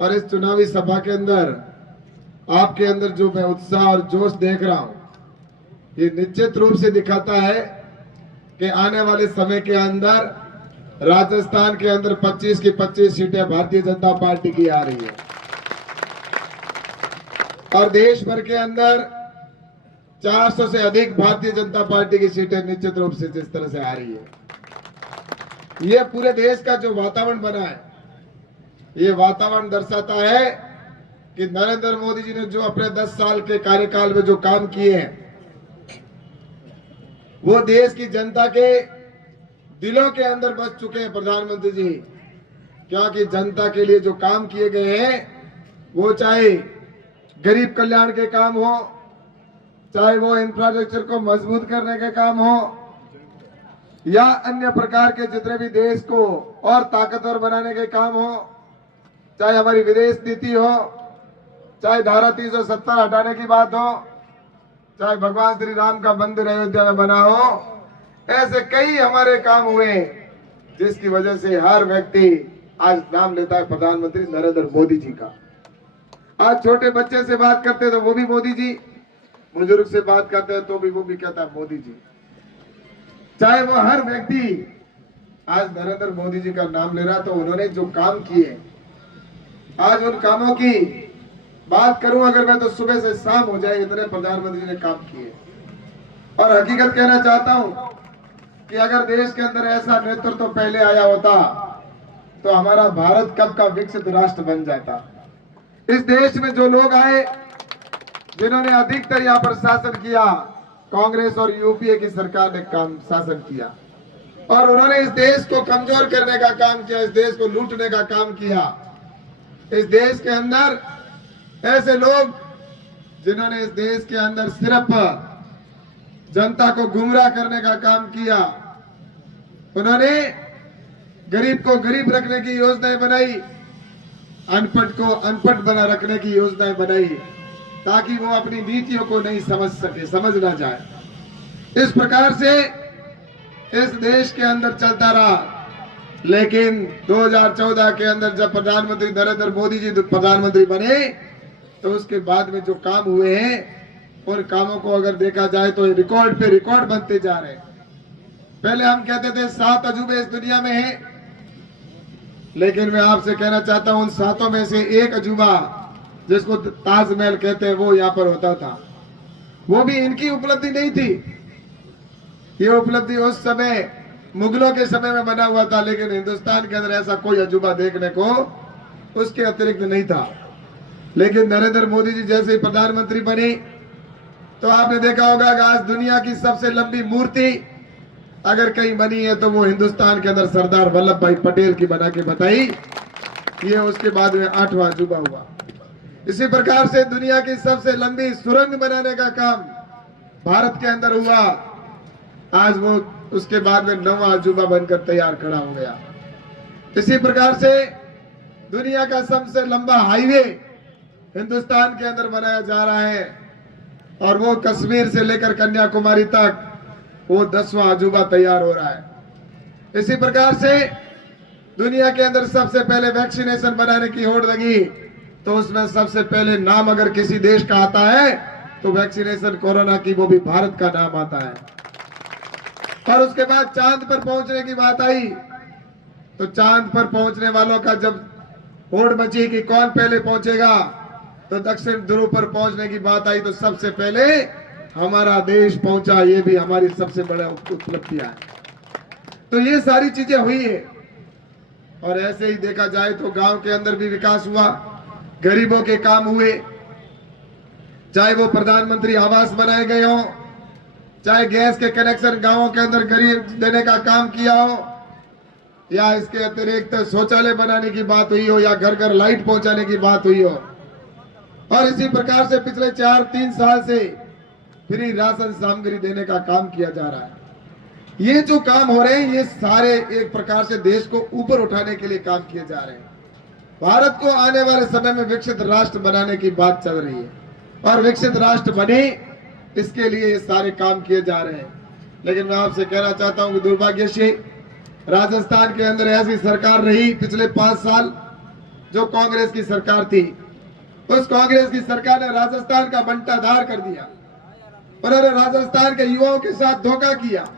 और इस चुनावी सभा के अंदर आपके अंदर जो मैं उत्साह और जोश देख रहा हूं, ये निश्चित रूप से दिखाता है कि आने वाले समय के अंदर राजस्थान के अंदर 25 की 25 सीटें भारतीय जनता पार्टी की आ रही है और देश भर के अंदर 400 से अधिक भारतीय जनता पार्टी की सीटें निश्चित रूप से जिस तरह से आ रही है, ये पूरे देश का जो वातावरण बना है, ये वातावरण दर्शाता है कि नरेंद्र मोदी जी ने जो अपने 10 साल के कार्यकाल में जो काम किए हैं, वो देश की जनता के दिलों के अंदर बस चुके हैं। प्रधानमंत्री जी, क्योंकि जनता के लिए जो काम किए गए हैं, वो चाहे गरीब कल्याण के काम हो, चाहे वो इंफ्रास्ट्रक्चर को मजबूत करने के काम हो, या अन्य प्रकार के जितने भी देश को और ताकतवर बनाने के काम हो, चाहे हमारी विदेश नीति हो, चाहे धारा 370 हटाने की बात हो, चाहे भगवान श्री राम का मंदिर अयोध्या में बना हो, ऐसे कई हमारे काम हुए जिसकी वजह से हर व्यक्ति आज नाम लेता है प्रधानमंत्री नरेंद्र मोदी जी का। आज छोटे बच्चे से बात करते तो वो भी मोदी जी, बुजुर्ग से बात करते हैं तो भी वो भी कहता है मोदी जी। चाहे वो हर व्यक्ति आज नरेंद्र मोदी जी का नाम ले रहा, तो उन्होंने जो काम किए, आज उन कामों की बात करूं अगर मैं तो सुबह से शाम हो जाए, इतने प्रधानमंत्री ने काम किए। और हकीकत कहना चाहता हूं कि अगर देश के अंदर ऐसा नेतृत्व तो पहले आया होता, तो हमारा भारत कब का विकसित राष्ट्र बन जाता। इस देश में जो लोग आए, जिन्होंने अधिकतर यहाँ पर शासन किया, कांग्रेस और यूपीए की सरकार ने काम शासन किया और उन्होंने इस देश को कमजोर करने का काम किया, इस देश को लूटने का काम किया। इस देश के अंदर ऐसे लोग जिन्होंने इस देश के अंदर सिर्फ जनता को गुमराह करने का काम किया, उन्होंने गरीब को गरीब रखने की योजनाएं बनाई, अनपढ़ को अनपढ़ बना रखने की योजनाएं बनाई, ताकि वो अपनी नीतियों को नहीं समझ सके, समझ ना जाए। इस प्रकार से इस देश के अंदर चलता रहा। लेकिन 2014 के अंदर जब प्रधानमंत्री नरेंद्र मोदी जी प्रधानमंत्री बने, तो उसके बाद में जो काम हुए हैं, उन कामों को अगर देखा जाए तो रिकॉर्ड पे रिकॉर्ड बनते जा रहे हैं। पहले हम कहते थे 7 अजूबे इस दुनिया में हैं, लेकिन मैं आपसे कहना चाहता हूं उन 7 में से एक अजूबा जिसको ताजमहल कहते हैं, वो यहाँ पर होता था। वो भी इनकी उपलब्धि नहीं थी, ये उपलब्धि उस समय मुगलों के समय में बना हुआ था, लेकिन हिंदुस्तान के अंदर ऐसा कोई अजूबा देखने को उसके अतिरिक्त नहीं था। लेकिन नरेंद्र मोदी जी जैसे ही प्रधानमंत्री बने, तो आपने देखा होगा कि आज दुनिया की सबसे लंबी मूर्ति अगर कहीं बनी है तो वो हिंदुस्तान के अंदर सरदार वल्लभ भाई पटेल की बना के बताई। ये उसके बाद में 8वां अजूबा हुआ। इसी प्रकार से दुनिया की सबसे लंबी सुरंग बनाने का काम भारत के अंदर हुआ। आज वो उसके बाद में 9वां अजूबा बनकर तैयार खड़ा हो गया। इसी प्रकार से दुनिया का सबसे लंबा हाईवे हिंदुस्तान के अंदर बनाया जा रहा है और वो कश्मीर से लेकर कन्याकुमारी तक वो 10वां अजूबा तैयार हो रहा है। इसी प्रकार से दुनिया के अंदर सबसे पहले वैक्सीनेशन बनाने की होड़ लगी, तो उसमें सबसे पहले नाम अगर किसी देश का आता है तो वैक्सीनेशन कोरोना की, वो भी भारत का नाम आता है। और उसके बाद चांद पर पहुंचने की बात आई, तो चांद पर पहुंचने वालों का जब होड़ मची कि कौन पहले पहुंचेगा, तो दक्षिण ध्रुव पर पहुंचने की बात आई तो सबसे पहले हमारा देश पहुंचा। ये भी हमारी सबसे बड़ा उपलब्धियां है। तो ये सारी चीजें हुई है। और ऐसे ही देखा जाए तो गांव के अंदर भी विकास हुआ, गरीबों के काम हुए, चाहे वो प्रधानमंत्री आवास बनाए गए हो, चाहे गैस के कनेक्शन गांवों के अंदर गरीब देने का काम किया हो, या इसके अतिरिक्त शौचालय बनाने की बात हुई हो, या घर घर लाइट पहुंचाने की बात हुई हो। और इसी प्रकार से पिछले 4-3 साल से फ्री राशन सामग्री देने का काम किया जा रहा है। ये जो काम हो रहे हैं, ये सारे एक प्रकार से देश को ऊपर उठाने के लिए काम किए जा रहे हैं। भारत को आने वाले समय में विकसित राष्ट्र बनाने की बात चल रही है और विकसित राष्ट्र बने, इसके लिए ये सारे काम किए जा रहे हैं। लेकिन मैं आपसे कहना चाहता हूं कि दुर्भाग्य से राजस्थान के अंदर ऐसी सरकार रही पिछले 5 साल जो कांग्रेस की सरकार थी। उस कांग्रेस की सरकार ने राजस्थान का बंटाधार कर दिया, उन्होंने राजस्थान के युवाओं के साथ धोखा किया।